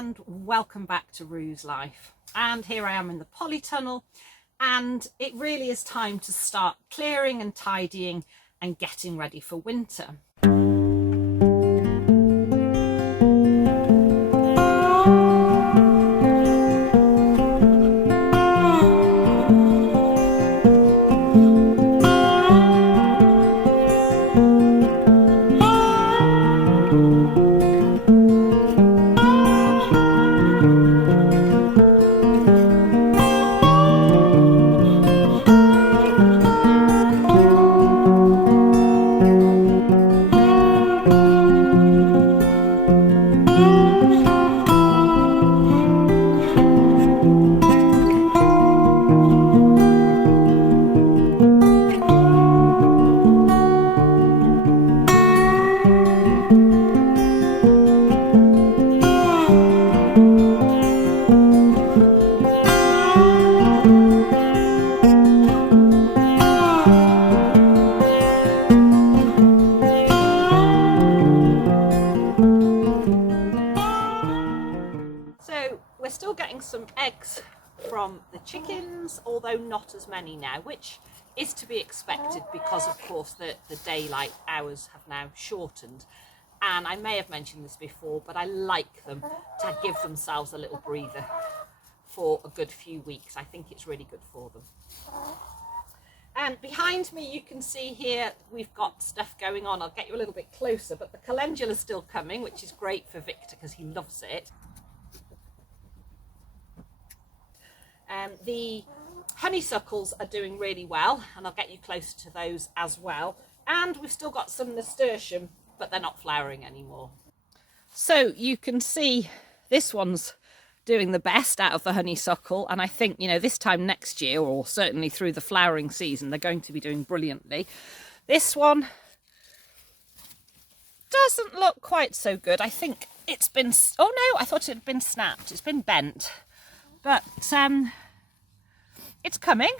and welcome back to Rue's Life. And here I am in the polytunnel, and it really is time to start clearing and tidying and getting ready for winter. We're still getting some eggs from the chickens, although not as many now, which is to be expected because of course the daylight hours have now shortened. And I may have mentioned this before, but I like them to give themselves a little breather for a good few weeks. I think it's really good for them. And behind me you can see here we've got stuff going on. I'll get you a little bit closer, but the calendula is still coming, which is great for Victor because he loves it. The honeysuckles are doing really well, and I'll get you closer to those as well. And we've still got some nasturtium, but they're not flowering anymore. So you can see this one's doing the best out of the honeysuckle, and I think, you know, this time next year, or certainly through the flowering season, they're going to be doing brilliantly. This one doesn't look quite so good. I think it's been, oh no, I thought it had been snapped. It's been bent. But it's coming.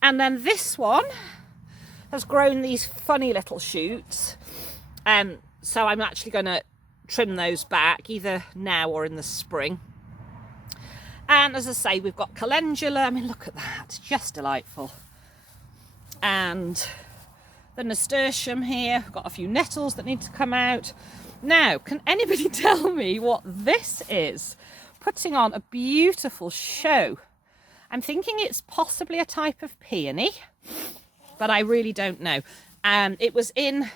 And then this one has grown these funny little shoots. So I'm actually going to trim those back either now or in the spring. And as I say, we've got calendula. I mean, look at that. It's just delightful. And the nasturtium here. We've got a few nettles that need to come out. Now, can anybody tell me what this is? Putting on a beautiful show. I'm thinking it's possibly a type of peony, but I really don't know. It was in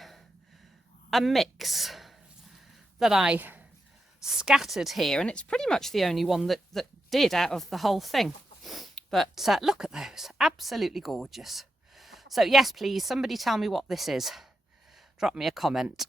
a mix that I scattered here, and it's pretty much the only one that did out of the whole thing. But look at those, absolutely gorgeous. So yes, please, somebody tell me what this is. Drop me a comment.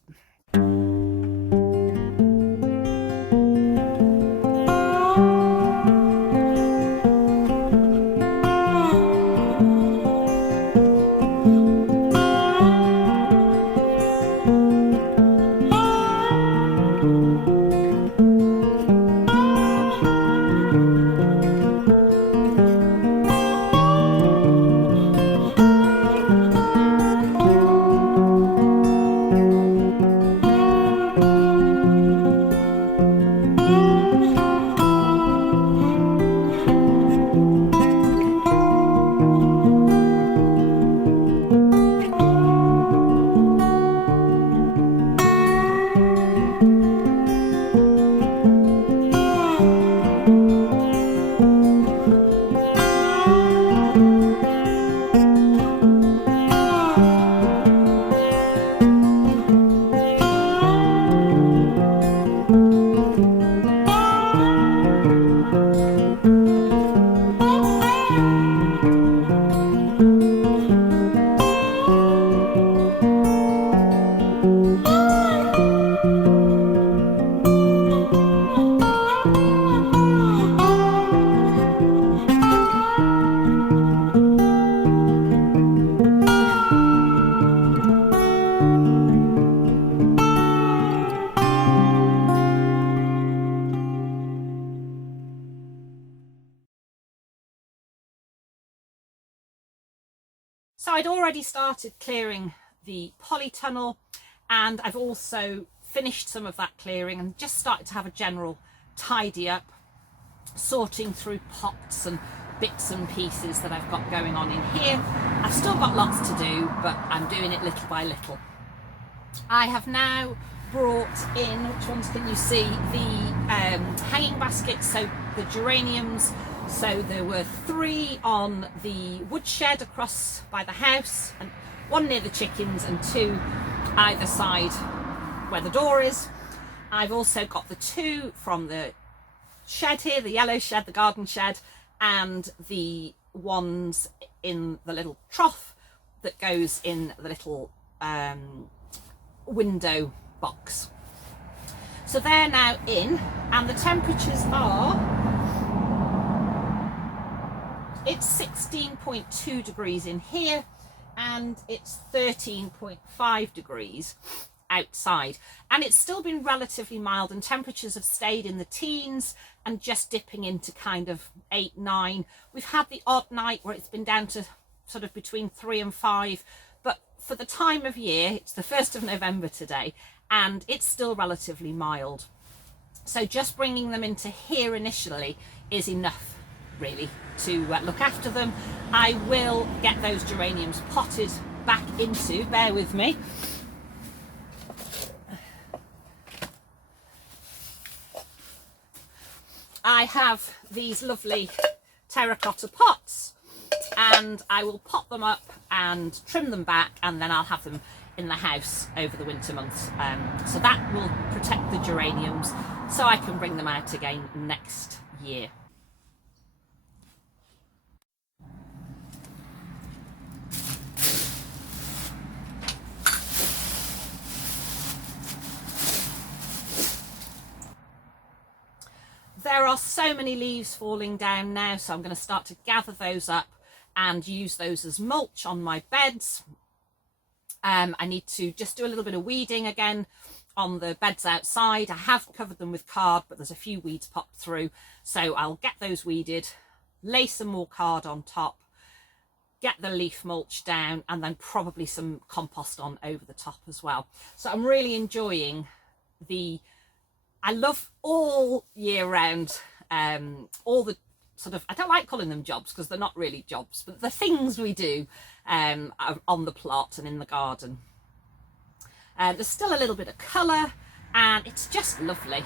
So I'd already started clearing the polytunnel, and I've also finished some of that clearing and just started to have a general tidy up, sorting through pots and bits and pieces that I've got going on in here. I've still got lots to do, but I'm doing it little by little. I have now brought in, which ones can you see, the hanging baskets, so the geraniums. So there were 3 on the woodshed across by the house, and 1 near the chickens and 2 either side where the door is. I've also got the 2 from the shed here, the yellow shed, the garden shed, and the ones in the little trough that goes in the little window box. So they're now in, and the temperatures are, it's 16.2 degrees in here and it's 13.5 degrees outside, and it's still been relatively mild, and temperatures have stayed in the teens and just dipping into kind of 8, 9. We've had the odd night where it's been down to sort of between 3 and 5, but for the time of year, it's the 1st of November today, and it's still relatively mild. So just bringing them into here initially is enough really to look after them. I will get those geraniums potted back into, bear with me. I have these lovely terracotta pots, and I will pot them up and trim them back, and then I'll have them in the house over the winter months. So that will protect the geraniums, so I can bring them out again next year. There are so many leaves falling down now, so I'm going to start to gather those up and use those as mulch on my beds. I need to just do a little bit of weeding again on the beds outside. I have covered them with card, but there's a few weeds popped through, so I'll get those weeded, lay some more card on top, get the leaf mulch down, and then probably some compost on over the top as well. So I'm really enjoying I love all year round, all the sort of, I don't like calling them jobs because they're not really jobs, but the things we do on the plot and in the garden. There's still a little bit of colour, and it's just lovely.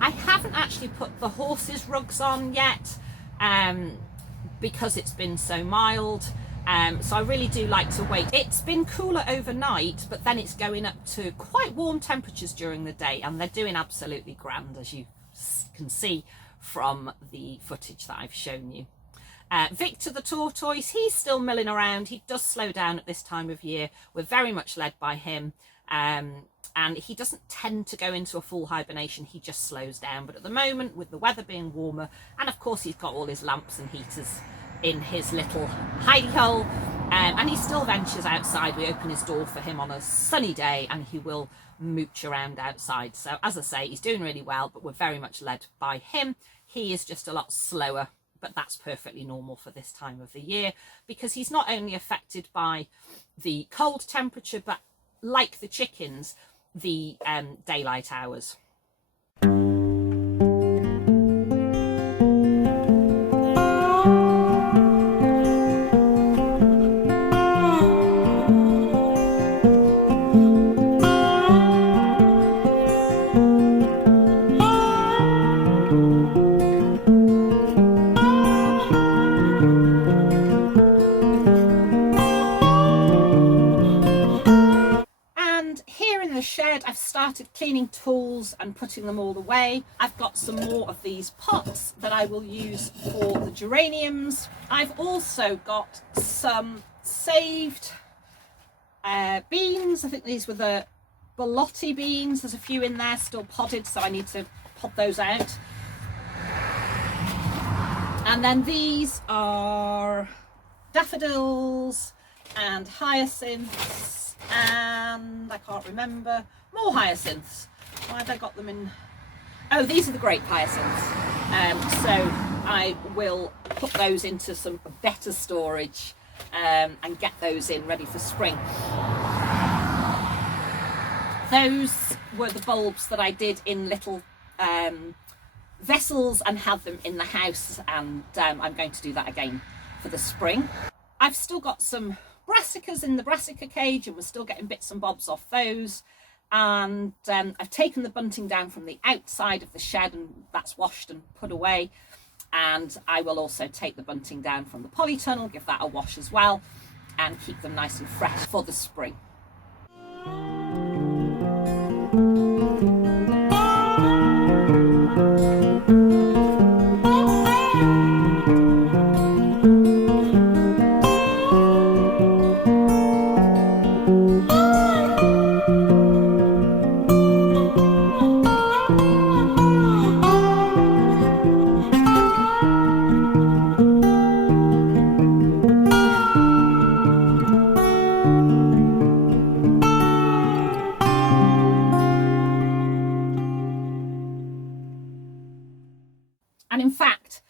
I haven't actually put the horses' rugs on yet because it's been so mild. So I really do like to wait. It's been cooler overnight, but then it's going up to quite warm temperatures during the day, and they're doing absolutely grand, as you can see from the footage that I've shown you. Victor the tortoise, he's still milling around. He does slow down at this time of year. We're very much led by him. And he doesn't tend to go into a full hibernation, he just slows down. But at the moment, with the weather being warmer, and of course he's got all his lamps and heaters in his little hidey hole, and he still ventures outside. We open his door for him on a sunny day, and he will mooch around outside. So as I say, he's doing really well, but we're very much led by him. He is just a lot slower but that's perfectly normal for this time of the year, because he's not only affected by the cold temperature, but like the chickens, the daylight hours. Shed, I've started cleaning tools and putting them all away. I've got some more of these pots that I will use for the geraniums. I've also got some saved beans. I think these were the Bolotti beans. There's a few in there still podded, so I need to pod those out. And then these are daffodils and hyacinths, and I can't remember, more hyacinths. Why have I got them in? Oh, these are the grape hyacinths. So I will put those into some better storage and get those in ready for spring. Those were the bulbs that I did in little vessels and had them in the house, and I'm going to do that again for the spring. I've still got some brassicas in the brassica cage, and we're still getting bits and bobs off those, and I've taken the bunting down from the outside of the shed, and that's washed and put away. And I will also take the bunting down from the polytunnel, give that a wash as well, and keep them nice and fresh for the spring. And in fact,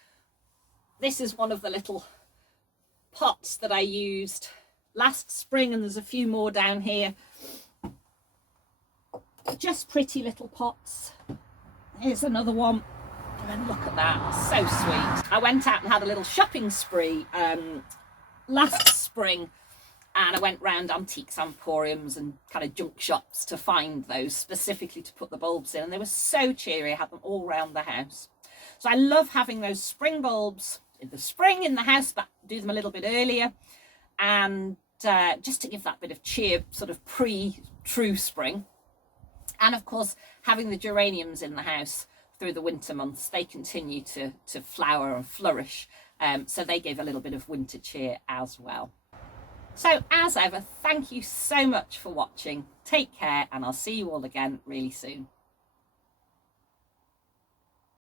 this is one of the little pots that I used last spring, and there's a few more down here. Just pretty little pots. Here's another one. And then look at that, so sweet. I went out and had a little shopping spree last spring, and I went round antiques, emporiums and kind of junk shops to find those specifically to put the bulbs in, and they were so cheery. I had them all around the house. So I love having those spring bulbs in the spring in the house, but do them a little bit earlier, and just to give that bit of cheer, sort of pre-true spring. And of course, having the geraniums in the house through the winter months, they continue to flower and flourish, so they give a little bit of winter cheer as well. So as ever, thank you so much for watching. Take care, and I'll see you all again really soon.